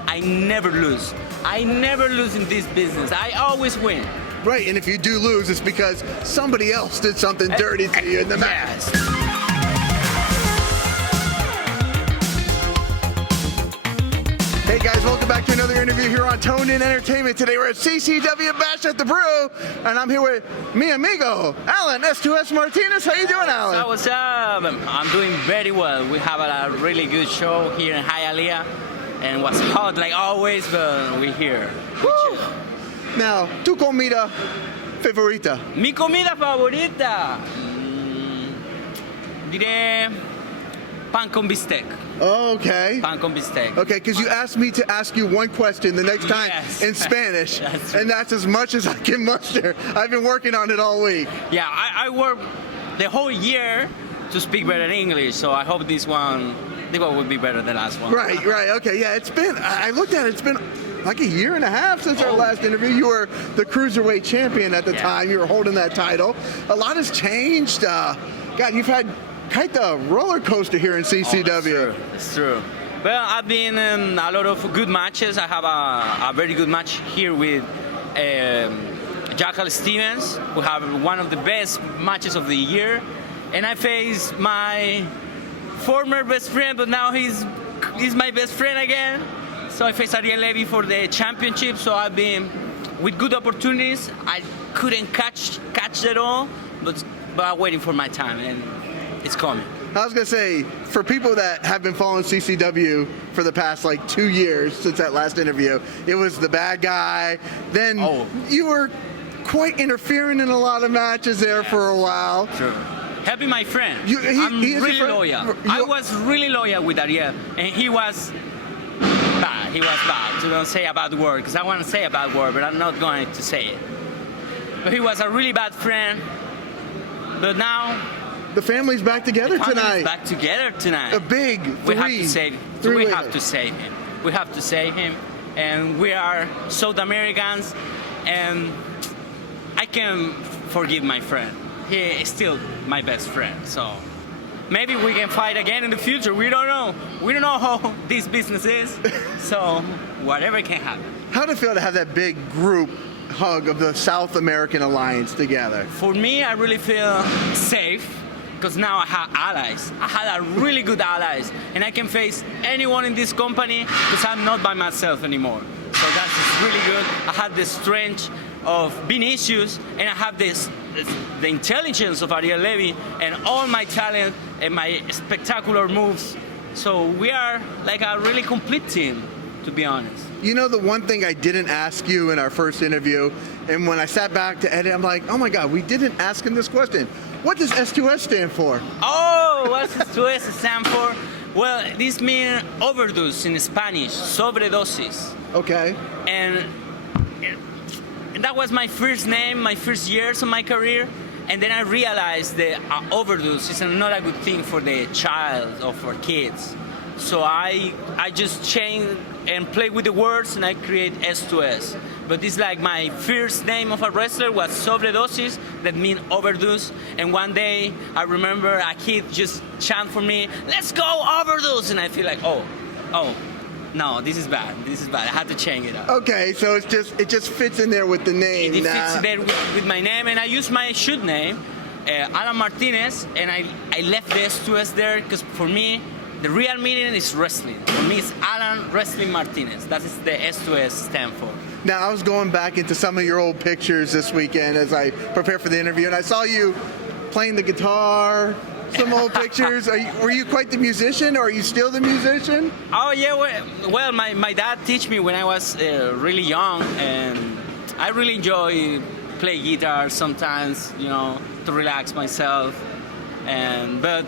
I never lose. I never lose in this business. I always win. Right, and if you do lose, it's because somebody else did something dirty to you in the match. Yes. Hey guys, welcome back to another interview here on Toned In Entertainment. Today we're at CCW Bash at the Brew, and I'm here with mi amigo, Alan, S2s Martinez. How you doing, Alan? So what's up? I'm doing very well. We have a really good show here in Hialeah, and it was hot like always, but we're here. Woo! Now, tu comida favorita? Mi comida favorita? Diré pan con bistec. Okay. Pan con bistec. Okay, because you asked me to ask you one question the next time in Spanish, and that's as much as I can muster. I've been working on it all week. Yeah, I worked the whole year to speak better English, so I hope this one will be better than the last one. Right, okay, yeah, I looked at it, it's been like a year and a half since our last interview. You were the Cruiserweight champion at the time. You were holding that title. A lot has changed. God, you've had quite the roller coaster here in CCW. It's true. Well, I've been in a lot of good matches. I have a very good match here with Jackal Stevens. We have one of the best matches of the year. And I faced my former best friend, but now he's my best friend again. So I faced Ariel Levy for the championship. So I've been with good opportunities. I couldn't catch it all, but I'm waiting for my time, and it's coming. I was gonna say, for people that have been following CCW for the past like 2 years since that last interview, it was the bad guy. Then you were quite interfering in a lot of matches there for a while. Sure. Helping my friend. I'm really loyal. I was really loyal with Ariel, and he was bad. He was bad. So don't say a bad word, because I want to say a bad word, but I'm not going to say it. But he was a really bad friend. But now the family's back together tonight. Back together tonight. A big We have to save him. We have to save him. And we are South Americans, and I can forgive my friend. He is still my best friend. So maybe we can fight again in the future. We don't know. We don't know how this business is. So whatever can happen. How'd it feel to have that big group hug of the South American Alliance together? For me, I really feel safe, because now I have allies. I had a really good allies, and I can face anyone in this company because I'm not by myself anymore. So that's really good. I have the strength of Vinicous, and I have the intelligence of Ariel Levy, and all my talent and my spectacular moves. So we are like a really complete team, to be honest. You know, the one thing I didn't ask you in our first interview, and when I sat back to edit, I'm like, oh my God, we didn't ask him this question. What does S2s stand for? Oh, what does S2s stand for? Well, this means overdose in Spanish, sobredosis. Okay. And that was my first name, my first years of my career. And then I realized that overdose is not a good thing for the child or for kids. So I just changed and played with the words, and I create S2s. But it's like my first name of a wrestler was sobredosis, that means overdose. And one day I remember a kid just chant for me, "Let's go overdose!" And I feel like, oh, no, this is bad. I had to change it up. Okay, so it just fits in there with the name. It fits there with my name, and I use my shoot name, Alan Martinez, and I left the S2s there because for me, the real meaning is wrestling. For me, it's Alan Wrestling Martinez. That is the S2s stand for. Now, I was going back into some of your old pictures this weekend as I prepared for the interview, and I saw you playing the guitar, some old pictures. Were you quite the musician, or are you still the musician? Oh, yeah. Well, my dad taught me when I was really young, and I really enjoy play guitar sometimes, to relax myself. But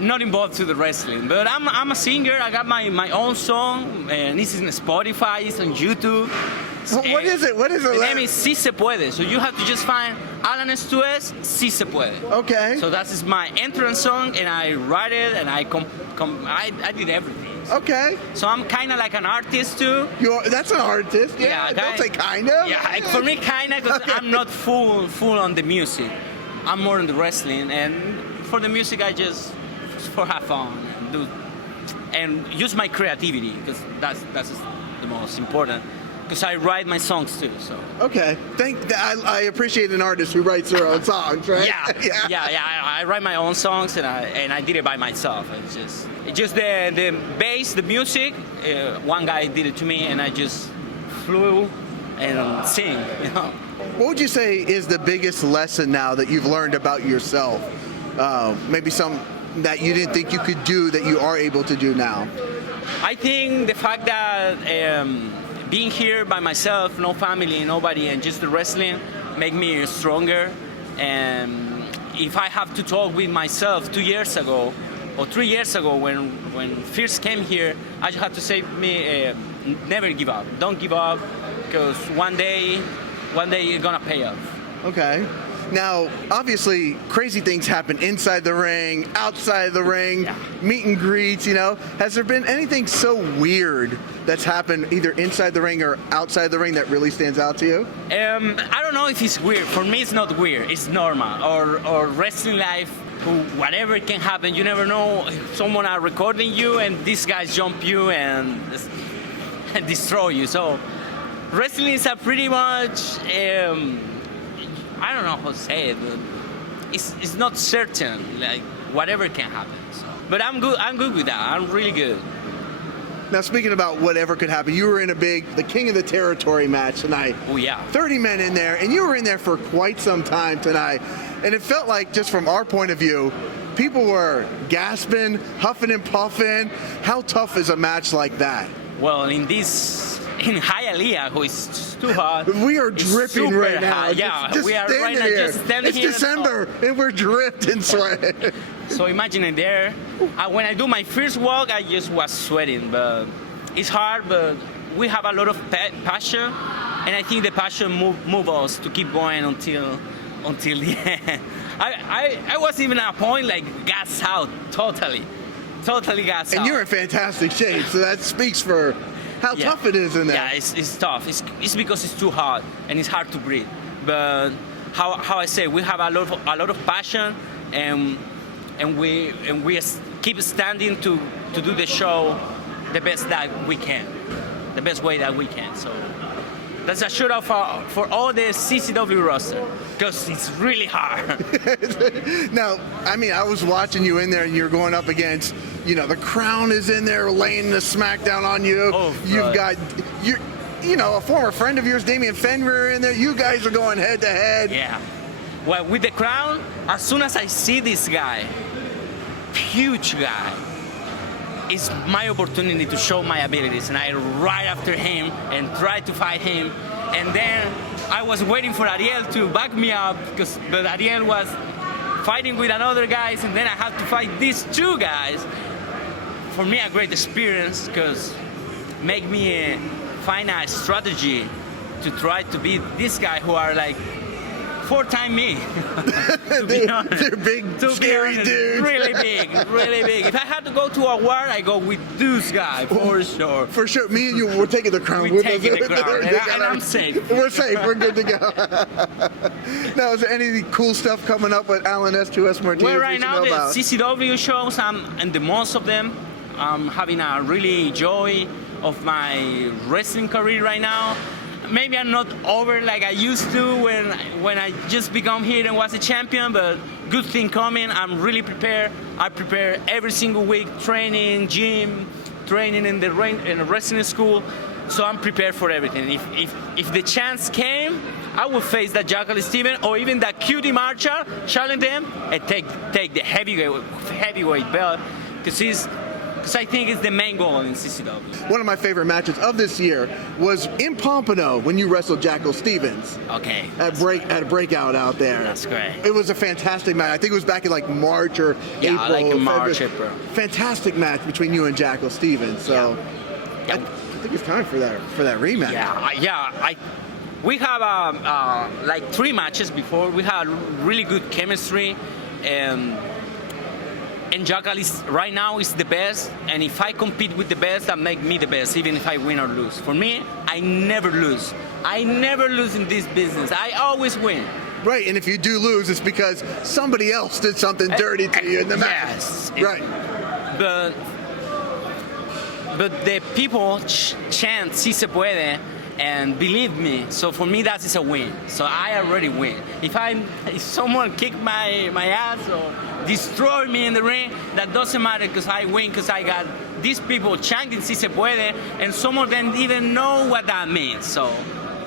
not involved to the wrestling, but I'm a singer. I got my own song, and this is on Spotify, it's on YouTube. What is it? The name is Si Se Puede, so you have to just find Alan S2s, Si Se Puede. Okay. So that is my entrance song, and I write it, and I did everything. Okay. So I'm kind of like an artist too. That's an artist. Yeah. Don't say kind of. Yeah, for me kind of, because I'm not full on the music. I'm more on the wrestling, and for the music I just for have fun and do use my creativity, because that's the most important. Because I write my songs too, so. Okay, I appreciate an artist who writes their own songs, right? Yeah. I write my own songs, and I did it by myself. It's just the bass, the music. One guy did it to me, and I just flew and sing. You know. What would you say is the biggest lesson now that you've learned about yourself? Maybe some that you didn't think you could do that you are able to do now. I think the fact that being here by myself, no family, nobody, and just the wrestling make me stronger. And if I have to talk with myself 2 years ago or 3 years ago when first came here, I just have to say never give up. Don't give up, because one day it's gonna pay off. Okay. Now, obviously, crazy things happen inside the ring, outside the ring, meet and greets, you know. Has there been anything so weird that's happened either inside the ring or outside the ring that really stands out to you? I don't know if it's weird. For me, it's not weird. It's normal. Or wrestling life, whatever can happen. You never know. Someone are recording you and these guys jump you and destroy you. So wrestling is a pretty much... I don't know how to say it, but it's not certain. Like, whatever can happen. So. But I'm good with that. I'm really good. Now, speaking about whatever could happen, you were in the King of the Territory match tonight. Oh, yeah. 30 men in there, and you were in there for quite some time tonight. And it felt like, just from our point of view, people were gasping, huffing and puffing. How tough is a match like that? Well, in Hialeah, who is too hot. We are dripping right now. Yeah, we are right now just standing here. It's December, and we're dripped in sweat. So imagine it there. When I do my first walk, I just was sweating. But it's hard, but we have a lot of passion, and I think the passion move us to keep going until the end. I was even at a point like gas out, totally gas out. And you're in fantastic shape, so that speaks for how tough it is in there. Yeah, it's tough. It's because it's too hot and it's hard to breathe. But how I say, we have a lot of passion, and we keep standing to do the show the best that we can, the best way that we can. So that's a shout out for all the CCW roster, because it's really hard. Now, I mean, I was watching you in there, and you're going up against, you know, the Qrown is in there laying the smackdown on you. Oh, you've got a former friend of yours, Damian Fenrir, in there. You guys are going head to head. Yeah. Well, with the Qrown, as soon as I see this guy, huge guy, it's my opportunity to show my abilities, and I right after him and try to fight him. And then I was waiting for Ariel to back me up, but Ariel was fighting with another guys, and then I had to fight these two guys. For me, a great experience, because make me find a strategy to try to beat this guy who are like 4 times me. To be honest. They're big, scary dudes. Really big. If I had to go to a war, I go with this guy for sure. For sure. Me and you, we're taking the Qrown. We're taking the Qrown, and I'm safe. We're safe. We're good to go. Now, is there any cool stuff coming up with Alan S2s Martinez? Well, right now, the CCW shows, and the most of them, I'm having a really joy of my wrestling career right now. Maybe I'm not over like I used to when I just become here and was a champion, but good thing coming. I'm really prepared. I prepare every single week, training, gym, training in the wrestling school. So I'm prepared for everything. If the chance came, I would face that Jackal Steven or even that Cutie Marshall, challenge them, and take the heavyweight belt, because I think it's the main goal in CCW. One of my favorite matches of this year was in Pompano when you wrestled Jackal Stevens. Okay. At a breakout out there. That's great. It was a fantastic match. I think it was back in like March or April. Yeah, like in March, April. Fantastic match between you and Jackal Stevens. So I think it's time for that rematch. We have like 3 matches before. We had really good chemistry, and Jackal right now is the best, and if I compete with the best, that make me the best, even if I win or lose. For me, I never lose. I never lose in this business. I always win. Right, and if you do lose, it's because somebody else did something dirty to you in the match. Yes. Right. But the people chant "Si se puede" and believe me. So for me, that is a win. So I already win. If someone kick my ass or destroy me in the ring, that doesn't matter because I win because I got these people chanting "Si se puede," and some of them even know what that means. So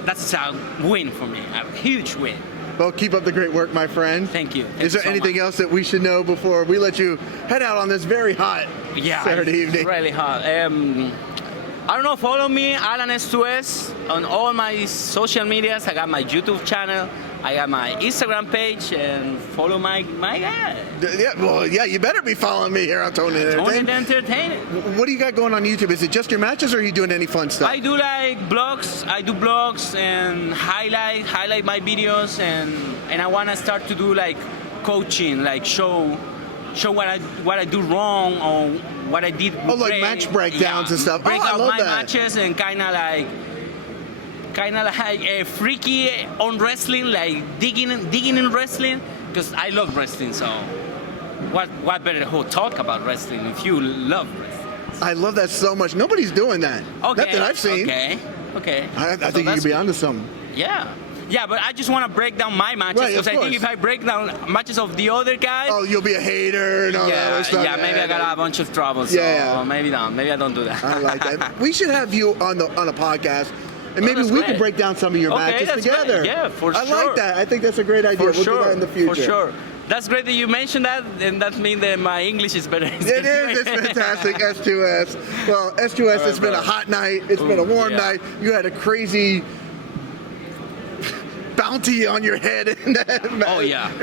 that's a win for me, a huge win. Well, keep up the great work, my friend. Thank you. Is there anything else that we should know before we let you head out on this very hot Saturday evening? It's really hot. I don't know, follow me, Alan S2s, on all my social medias. I got my YouTube channel, I got my Instagram page, and follow my guy. Yeah, you better be following me here on Tony Entertainment. What do you got going on YouTube? Is it just your matches, or are you doing any fun stuff? I do blogs. I do blogs and highlight my videos, and I want to start to do like coaching, like show what I do wrong or what I did. Like match breakdowns and stuff. Break out my that. matches and kind of like freaky on wrestling, like digging in wrestling, because I love wrestling. So what better to talk about wrestling if you love wrestling? I love that so much. Nobody's doing that. Okay. Not that I've seen. Okay. I think you could be onto something. Yeah, but I just want to break down my matches, because I think if I break down matches of the other guys... Oh, you'll be a hater and all that other stuff. Yeah, maybe I got a bunch of trouble, so maybe not. Maybe I don't do that. I like that. We should have you on a podcast, and maybe we could break down some of your matches together. Great. Yeah, for sure. I like that. I think that's a great idea. We'll do that in the future. For sure. That's great that you mentioned that, and that means that my English is better. It is. It's fantastic, S2s. Well, S2s, it's been a hot night. It's been a warm night. You had a crazy bounty on your head in that in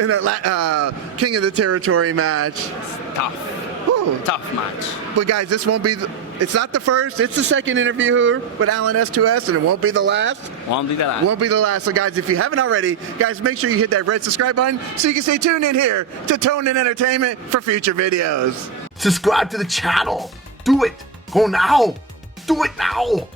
that King of the Territory match. It's tough. Whew. Tough match. But guys, this won't be it's not the first, it's the second interview with Alan S2s, and it won't be the last. Won't be the last. Won't be the last. So guys, if you haven't already, guys, make sure you hit that red subscribe button so you can stay tuned in here to Tone and Entertainment for future videos. Subscribe to the channel. Do it. Go now. Do it now.